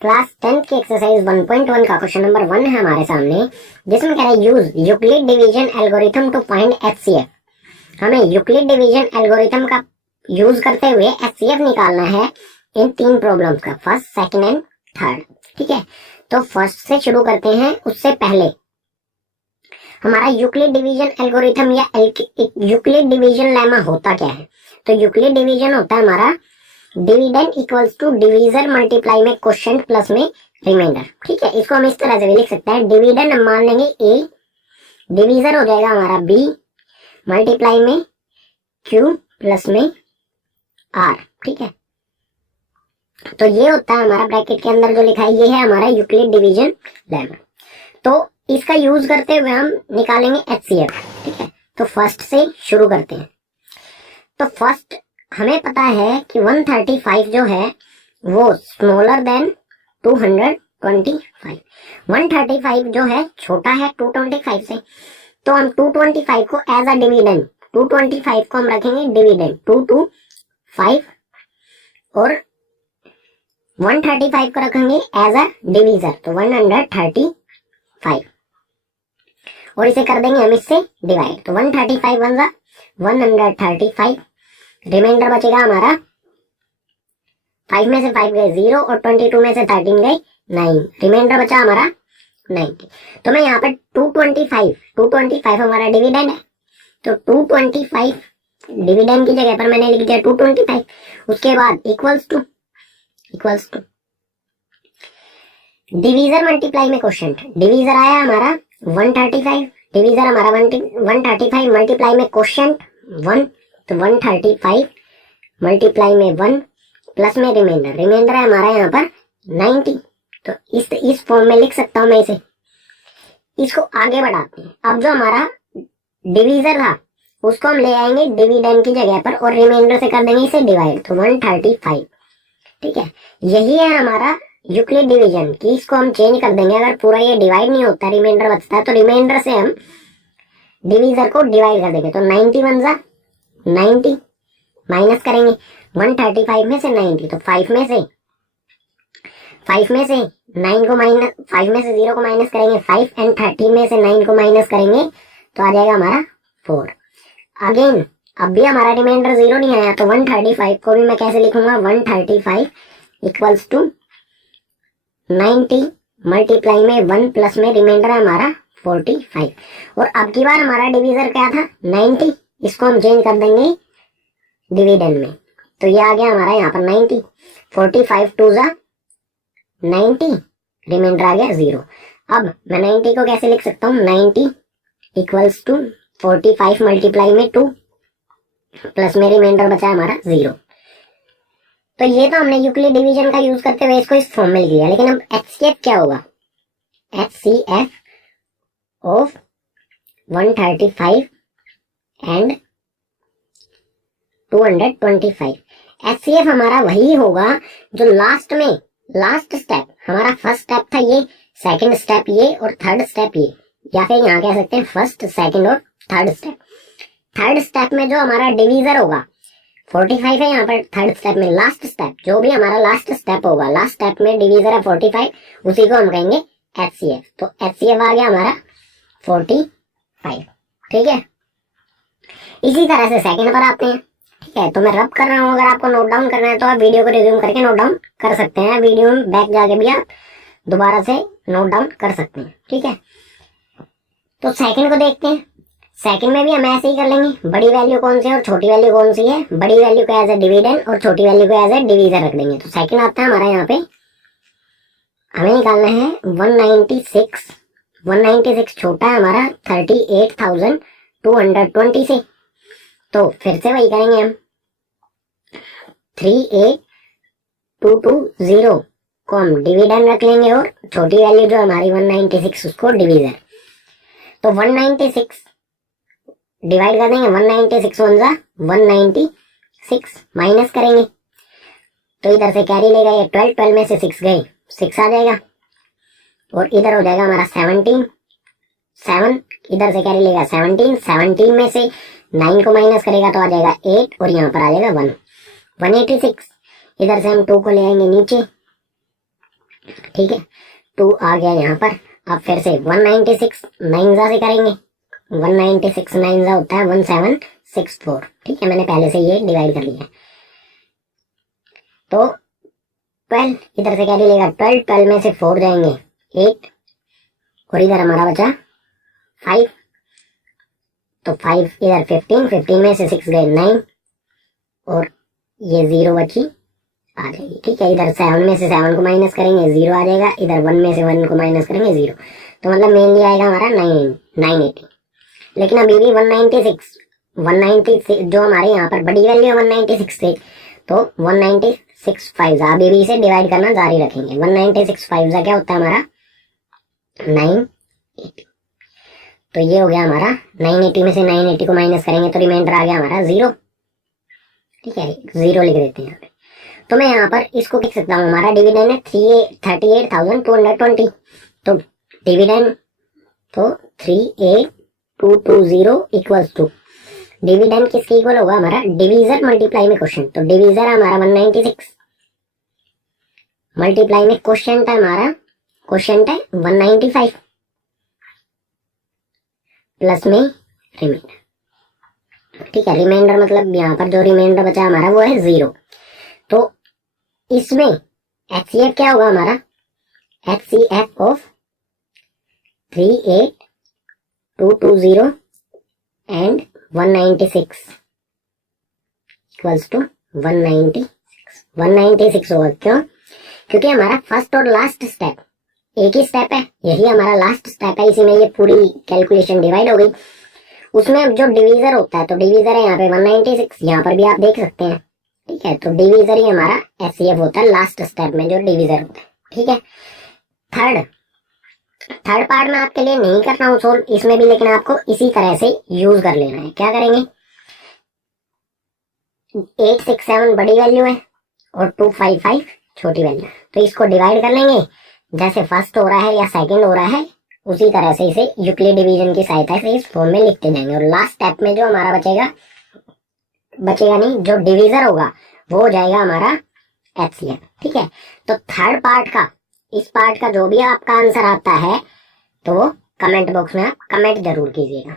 Class 10th की exercise 1.1 का question number 1 है हमारे सामने, जिसमें कह रहा है use Euclid division algorithm to find HCF. हमें यूक्लिड डिवीजन एल्गोरिथम का यूज करते हुए एचसीएफ निकालना है इन 3 प्रॉब्लम्स का, फर्स्ट, सेकंड एंड थर्ड। ठीक है, तो फर्स्ट से शुरू करते हैं। उससे पहले हमारा यूक्लिड डिवीजन एल्गोरिथम या यूक्लिड डिवीजन लेमा होता क्या है? तो यूक्लिड डिवीजन होता है हमारा dividend equals to divisor multiply में क्वोशिएंट प्लस में रिमाइंडर। ठीक है, इसको हम इस तरह से भी लिख सकते हैं। डिविडेंड हम मान लेंगे ए, डिवीजर हो जाएगा हमारा बी, मल्टीप्लाई में क्यू प्लस में आर। ठीक है, तो ये होता है हमारा ब्रैकेट के अंदर जो लिखा है, ये है हमारा यूक्लिड डिवीजन लेमा। तो इसका यूज करते हुए हम निकालेंगे एचसीएफ। ठीक है, तो फर्स्ट से शुरू करते हैं। तो फर्स्ट हमें पता है कि 135 जो है वो स्मॉलर देन 225। 135 जो है छोटा है 225 से, तो हम 225 को एज अ डिविडेंड, 225 को हम रखेंगे डिविडेंड 225 और 135 को रखेंगे एज अ डिवीजर, तो 135 और इसे कर देंगे हम इससे डिवाइड। तो 135 वन जा 135, रिमाइंडर बचेगा हमारा 5 में से 5 गए 0 और 22 में से 13 गए 9, रिमाइंडर बचा हमारा 90। तो मैं यहाँ पर 225 हमारा डिविडेंड है, तो 225 डिविडेंड की जगह पर मैंने लिख दिया 225। उसके बाद इक्वल्स टू डिवीजर मल्टीप्लाई में क्वोशिएंट। डिवीजर आया हमारा 135, डिवीजर हमारा 135 मल्टीप्लाई में क्वोशिएंट 1, तो 135 मल्टीप्लाई में 1 प्लस में रिमाइंडर है हमारा यहाँ पर 90। तो इस फॉर्म में लिख सकता हूं मैं इसे। इसको आगे बढ़ाते हैं। अब जो हमारा डिवीजर था उसको हम ले आएंगे डिविडेंड की जगह पर और रिमाइंडर से कर देंगे इसे डिवाइड, तो 135। ठीक है, यही है हमारा यूक्लिड डिवीजन कि इसको हम चेंज कर देंगे। अगर पूरा ये डिवाइड नहीं होता, रिमाइंडर बचता है, तो रिमाइंडर से हम डिवीजर को डिवाइड कर देंगे। तो 90 बन जा 90 माइनस करेंगे 135 में से 90, तो 5 में से 9 को माइनस 5 में से 0 को माइनस करेंगे 5 एंड 30 में से 9 को माइनस करेंगे तो आ जाएगा हमारा 4। अगेन अब भी हमारा रिमाइंडर 0 नहीं आया, तो 135 को भी मैं कैसे लिखूंगा, 135 इक्वल्स टू 90 मल्टीप्लाई में 1 प्लस में रिमाइंडर है हमारा 45। और अब की बार हमारा डिवीजर क्या था 90, इसको हम चेंज कर देंगे डिविडेंड में, तो ये आ गया हमारा यहाँ पर 90। 45 टू जा 90, रिमाइंडर आ गया 0। अब मैं 90 को कैसे लिख सकता हूँ, 90 इक्वल्स टू 45 मल्टीप्लाई में 2 प्लस में रिमाइंडर बचा हमारा 0। तो ये तो हमने यूक्लिड डिवीजन का यूज करते हुए इसको इस फॉर्म में लिख लिया। लेकिन अब एचसीएफ क्या होगा, एचसीएफ ऑफ 135 एंड 225। एचसीएफ हमारा वही होगा जो लास्ट स्टेप हमारा फर्स्ट स्टेप था ये, सेकंड स्टेप ये और थर्ड स्टेप ये, या फिर यहाँ कह सकते हैं फर्स्ट, सेकंड और थर्ड स्टेप। थर्ड स्टेप में जो हमारा डिवीजर होगा 45 है यहाँ पर, थर्ड स्टेप में लास्ट स्टेप जो भी हमारा लास्ट स्टेप होगा, लास्ट स्टेप में डिवीजर है 45, उसी को हम कहेंगे एचसीएफ। तो एचसीएफ आ गया हमारा 45। ठीक है, इसी तरह से सेकंड पर आते हैं। ठीक है, तो मैं रब कर रहा हूँ, अगर आपको नोट डाउन करना है तो आप वीडियो को रिज्यूम करके नोट डाउन कर सकते हैं, वीडियो में बैक जाके भी आप दोबारा से नोट डाउन कर सकते हैं। ठीक है, तो सेकंड को देखते हैं। सेकंड में भी हम ऐसे ही कर लेंगे, बड़ी वैल्यू कौन सी है और छोटी वैल्यू कौन सी है, बड़ी वैल्यू को एज ए डिविडेंड और छोटी वैल्यू को एज ए डिवीजर रख देंगे। तो सेकंड आता है हमारा यहाँ पे, हमें निकालना है 196 छोटा है हमारा 38,220 से, तो फिर से वही करेंगे हम 38220 को हम डिविडेंड रख लेंगे और छोटी वैल्यू जो हमारी 196 उसको डिवीजर। तो 196 डिवाइड कर देंगे, 196 वन जा 196 माइनस करेंगे तो इधर से कैरी लेगा ये 12 में से 6 गए 6 आ जाएगा और इधर हो जाएगा हमारा 17 इधर से कैरी लेगा 17 में से 9 को माइनस करेगा तो आ जाएगा 8 और यहाँ पर आ जाएगा 186। इधर से हम 2 को ले आएंगे नीचे ठीक है, 2 आ गया यहाँ पर। अब फिर से 196 9 से करेंगे, 196 9 होता है 1764। ठीक है, मैंने पहले से ये डिवाइड कर लिया है। तो 12 इधर से क्या लेगा, 12, 12 में से 4 जाएंगे 8, और इधर हमारा बचा 5, तो 5 इधर 15, 15 में से 6 गए 9, और ये 0 बची आ जाएगी। ठीक है, इधर 7 में से 7 को माइनस करेंगे 0 आ जाएगा, इधर 1 में से 1 को माइनस करेंगे 0, तो मतलब मेनली आएगा हमारा 980। लेकिन अभी भी 196 जो हमारे यहाँ पर बड़ी वैल्यू है 196 से, तो 196 5 अभी भी इसे डिवाइड करना जारी रखेंगे। 196 5 क्या होता है हमारा 980। तो ये हो गया हमारा 980 में से 980 को माइनस करेंगे तो रिमाइंडर आ गया हमारा 0। ठीक है, 0 लिख देते हैं यहाँ पे। तो मैं यहाँ पर इसको लिख सकता हूँ, हमारा डिविडेंड है 38,220। तो डिविडेंड तो 38220 इक्वल्स टू, डिविडेंड किसके इक्वल होगा हमारा, डिवीजर मल्टीप्लाई में क्वेश्चन। तो डिवीजर हमारा 196 मल्टीप्लाई में क्वेश्चन है हमारा, क्वेश्चन है 195 प्लस में रिमाइंडर। ठीक है, रिमाइंडर मतलब यहाँ पर जो रिमाइंडर बचा हमारा वो है 0। तो इसमें HCF क्या होगा हमारा, HCF of 38220 and 196 equals to 196 होगा। क्यों, क्योंकि हमारा फर्स्ट और लास्ट स्टेप एक ही स्टेप है, यही हमारा लास्ट स्टेप है, इसी में ये पूरी कैलकुलेशन डिवाइड हो गई। उसमें जो डिवीजर होता है, तो डिवीजर है यहाँ पे 196, यहाँ पर भी आप देख सकते हैं। ठीक है, तो डिवीजर ही हमारा HCF होता है लास्ट स्टेप में जो डिवीजर होता है। ठीक है, थर्ड पार्ट में आपके लिए नहीं कर रहा हूं सोल्व इसमें भी, लेकिन आपको इसी तरह से यूज कर लेना है। क्या करेंगे, 867 बड़ी वैल्यू है और 255 छोटी वैल्यू है, तो इसको डिवाइड कर लेंगे। जैसे फर्स्ट हो रहा है या सेकंड हो रहा है उसी तरह से इसे यूक्लिड डिवीजन की सहायता से इस फॉर्म में लिखते जाएंगे। और लास्ट स्टेप में जो हमारा बचेगा नहीं, जो डिवीजर होगा वो हो जाएगा हमारा HCF। ठीक है, तो थर्ड पार्ट का, इस पार्ट का जो भी आपका आंसर आता है तो वो कमेंट बॉक्स में आप कमेंट जरूर कीजिएगा।